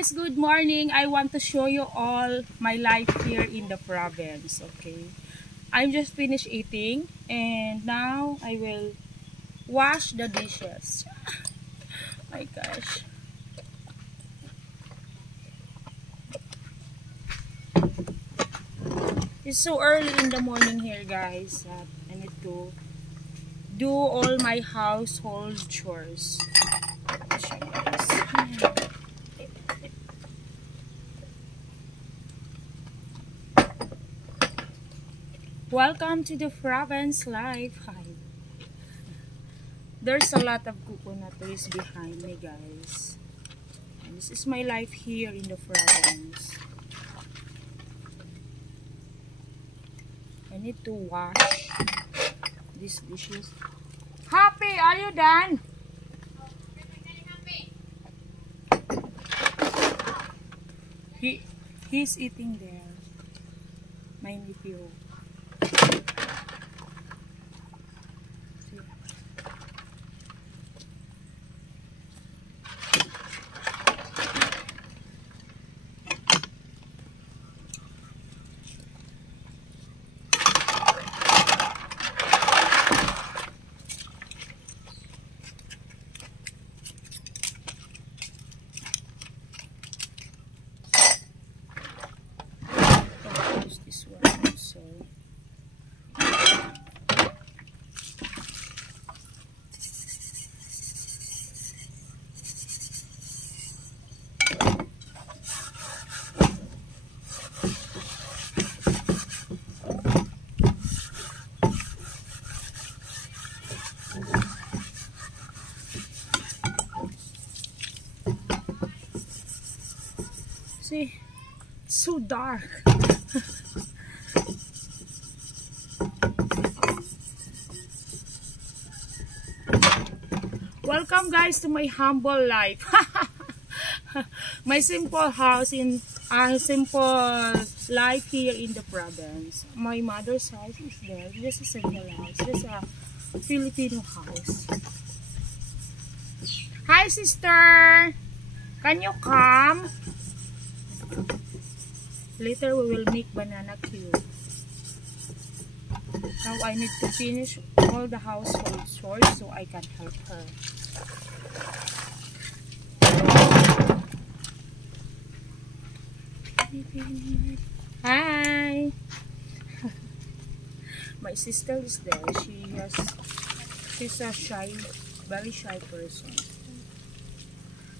guys, good morning. I want to show you all my life here in the province. Okay, I'm just finished eating and now I will wash the dishes. My gosh. It's so early in the morning here, guys. I need to do all my household chores. Welcome to the province life. Hi. There's a lot of coconut trees behind me, guys. And this is my life here in the province. I need to wash these dishes. Happy, are you done? He's eating there. My nephew. This one also. See, it's so dark. Welcome guys to my humble life. My simple house in simple life here in the province. My mother's house is there. Just a simple house. Just a Filipino house. Hi sister! Can you come? Later we will make banana cue. Now I need to finish all the household chores so I can help her. Hi! My sister is there. She's a shy, very shy person.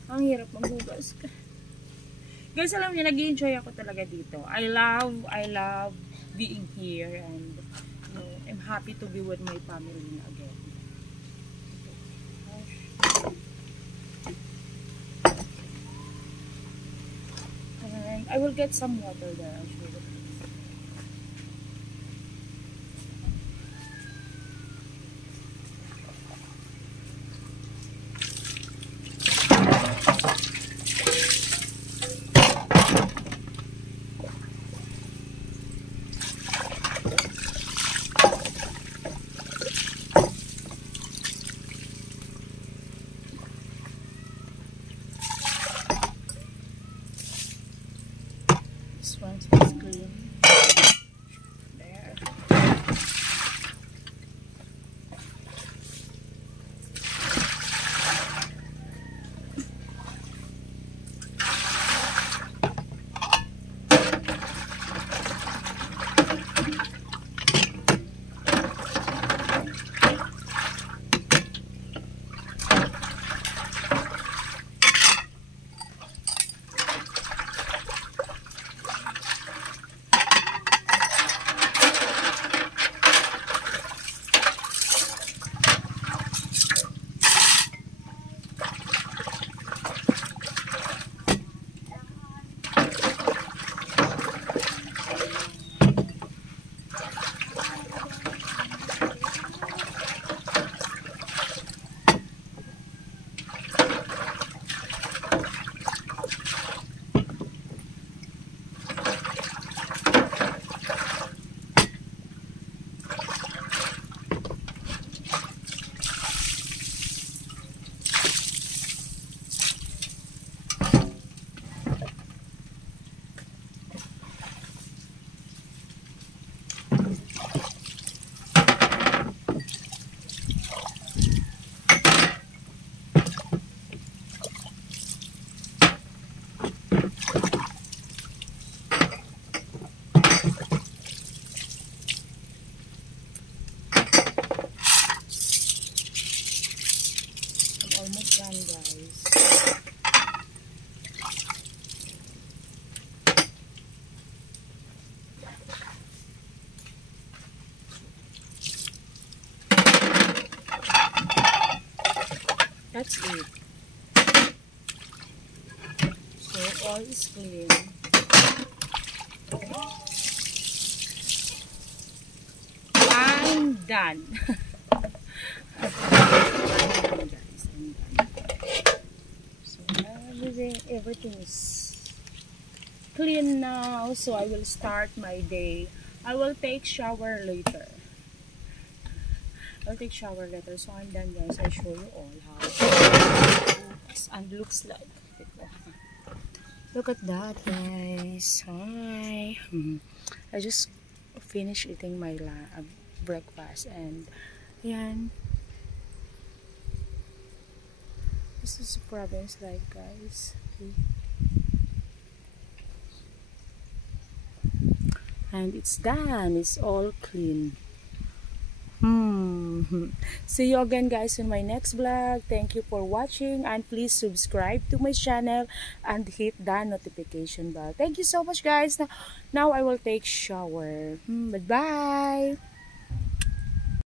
Ang hirap maghugas. Guys, alam niyo, nag-enjoy ako talaga dito. I love being here and you know, I'm happy to be with my family again. And I will get some water there. Actually. This one's clean. All is clean. I'm done. I'm done, guys. I'm done. So everything is clean now. So I will start my day. I will take shower later. I'll take shower later. So I'm done, guys. I show you all how and looks like. Look at that, guys. Hi. I just finished eating my breakfast and yan. This is the province life, guys. And it's done. It's all clean. See you again, guys, in my next vlog. Thank you for watching, and please subscribe to my channel and hit the notification bell. Thank you so much, guys. Now I will take shower. Bye bye.